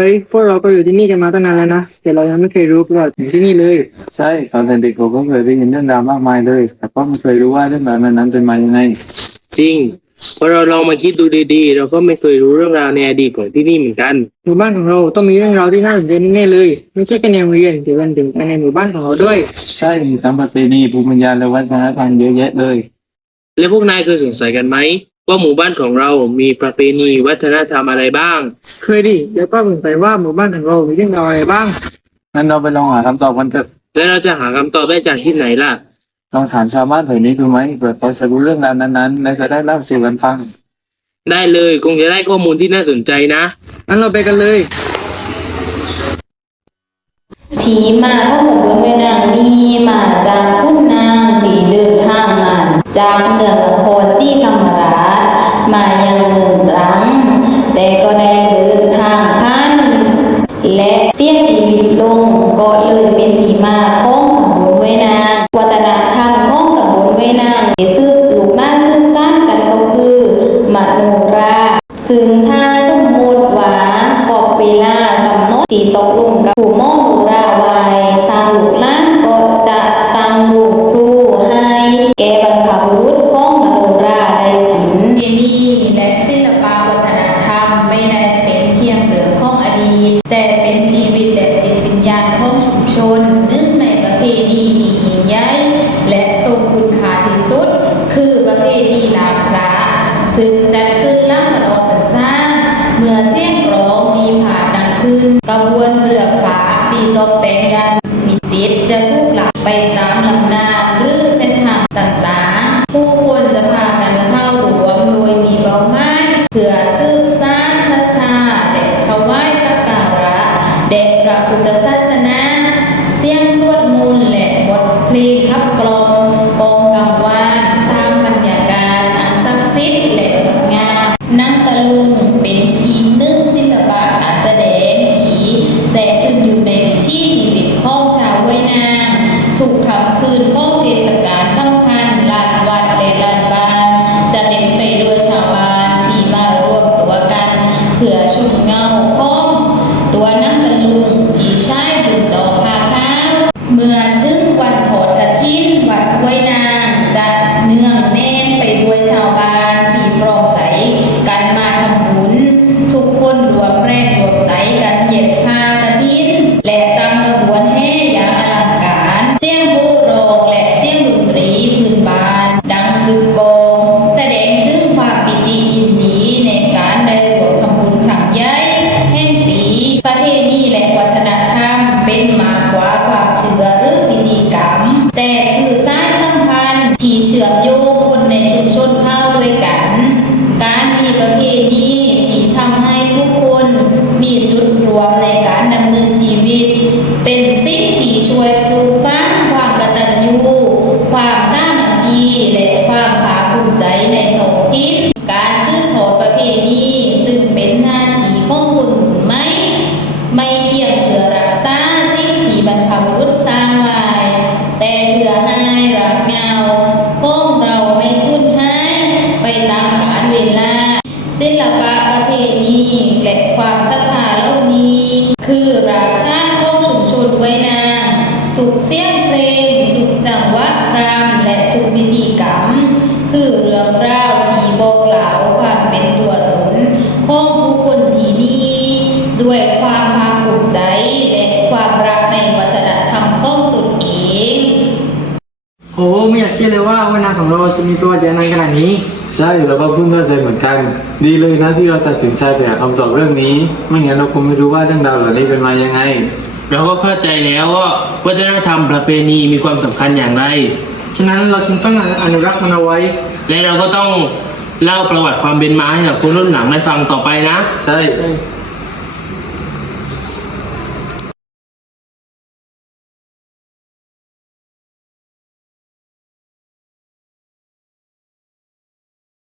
เฮ้ยพวกเราก็อยู่ที่นี่กันมาตั้งนานแล้วนะแต่เรายังไม่เคยรู้ประวัติถึงที่นี่เลยใช่ตอนเด็กผมก็เคยได้ยินเรื่องราวมากมายเลยแต่ก็ไม่เคยรู้ว่าเรื่องราวนั้นเป็นมายังไงจริงพอเราลองมาคิดดูดีๆเราก็ไม่เคยรู้เรื่องราวในอดีตของที่นี่เหมือนกันหมู่บ้านของเราต้องมีเรื่องราวที่น่าสนใจแน่ๆเลยไม่ใช่แค่ในโรงเรียนแต่วันถึงภายในหมู่บ้านของเราด้วยใช่มีทั้งประเพณีภูมิปัญญาและวัฒนธรรมเยอะแยะเลยและพวกนายเคยสงสัยกันไหมว่าหมู่บ้านของเรามีประเพณีวัฒนธรรมอะไรบ้างเคยดิแล้วก็สงสัยว่าหมู่บ้านของเรามีเรื่องราวอะไรบ้างงั้นเราไปลองหาคำตอบกันเถอะและเราจะหาคำตอบได้จากที่ไหนล่ะลองถามชาวบ้านแถวนี้ดูไหมเผื่อเขาจะรู้เรื่องราวนั้นๆและจะได้เล่าสู่กันฟังได้เลยคงจะได้ข้อมูลที่น่าสนใจนะงั้นเราไปกันเลยที่มาของตำบลห้วยนางนี้มาจากคุณนางที่เดินทางมาจากเมืองนครศรีธรรมราชมายังเมืองตรังแต่ก็ได้เดินทางผ่านและเสียชีวิตลงก็เลยเป็นที่มาของตำบลห้วยนางวัฒนธรรมของตำบลห้วยนางที่สืบลูกหลานสืบสานกันก็คือมโนราซึ่งถ้าสมมติว่าครบเวลากำหนดที่ตกลงกับผู้มโนราไว้ทางลูกหลานก็จะตั้งรูปครูให้แก่บรรพบุรุษของมโนราได้กินประเพณีและศิลปวัฒนธรรมไม่ได้เป็นเพียงเรื่องของอดีตแต่เป็นชีวิตและจิตวิญญาณของชุมชนหนึ่งในประเพณีที่ยิ่งใหญ่และทรงคุณค่าที่สุดคือประเพณีลาพระซึ่งจัดขึ้นหลังวันออกพรรษาเมื่อเสียงกลองมีผ่าดังขึ้นกระบวนเรือพระที่ตกแต่งอย่างมีจิตจะถูกหลักไปตามลำน้ำหรือเส้นทางต่างๆผู้คนจะพากันเข้ารวมโดยมีเป้าหมายเพื่อสืบสานศรัทธาและถวายสักการะแด่พระพุทธศาสนาเสียงสวดมนต์และบทเพลงขับกล่อมกองกังวานสร้างบรรยากาศอันศักดิ์สิทธิ์และงดงามหนังตะลุงเป็นอีกหนึ่งศิลปะการแสดงที่แทรกซึมอยู่ในวิถีชีวิตของชาวห้วยนางทุกค่ำคืนของเทศกาลสำคัญลานวัดและลานบ้านจะเต็มไปด้วยชาวบ้านที่มารวมตัวกันเพื่อชมเงาของตัวหนังตะลุงที่ใช้บนจอผ้าขาวเมื่อถึงวันทอดกฐินวัดห้วยนางจะเนืองแน่นไปด้วยชาวบ้านที่พร้อมใจกันมาทำบุญทุกคนรวมแรงรวมใจกันเย็บผ้ากฐินและตั้งกระบวนแห่อย่างอลังการเสียงโห่ร้องและเสียงดนตรีพื้นบ้านดังกึกก้องแสดงถึงความปิติยินดีในการได้ร่วมทำบุญครั้งใหญ่แห่งปีประเพณีและวัฒนธรรมเป็นมากกว่าความเชื่อหรือพิธีกรรมแต่คือสายสัมพันธ์ที่เชื่อมโยงคนในชุมชนเข้าด้วยกันการมีประเพณีที่ทำให้ผู้คนมีจุดรวมในการดำเนินชีวิตเป็นสิ่งที่ช่วยปลูกฝังความกตัญญูความสามัคคีและความภาคภูมิใจในท้องถิ่นการสืบทอดประเพณีจึงเป็นหน้าที่ของคนรุ่นใหม่ไม่เพียงเพื่อรักษาสิ่งที่บรรพบุรุษสร้างไว้แต่เพื่อให้รากเหง้าของเราไม่สูญหายไปตามกาลเวลาศิลปะประเพณีและความศรัทธาเหล่านี้คือรากฐานของชุมชนห้วยนางทุกเสียงเพลงทุกจังหวะรำและทุกพิธีกรรมคือเรื่องราวที่บอกเล่าความเป็นตัวตนของผู้คนที่นี่ด้วยความภาคภูมิใจและความรักในวัฒนธรรมของตนเองโอ้ไม่อยากเชื่อเลยว่าห้วยนางของเราจะมีประวัติยาวนานขนาดนี้ใช่เราก็เพิ่งเข้าใจเหมือนกันดีเลยนะที่เราตัดสินใจไปหาคำตอบเรื่องนี้ไม่งั้นเราคงไม่รู้ว่าเรื่องราวเหล่านี้เป็นมายังไงเราก็เข้าใจแล้วว่าวัฒนธรรมประเพณีมีความสำคัญอย่างไรฉะนั้นเราจึงต้องอนุรักษ์มันเอาไว้และเราก็ต้องเล่าประวัติความเป็นมาให้กับคนรุ่นหลังได้ฟังต่อไปนะใช่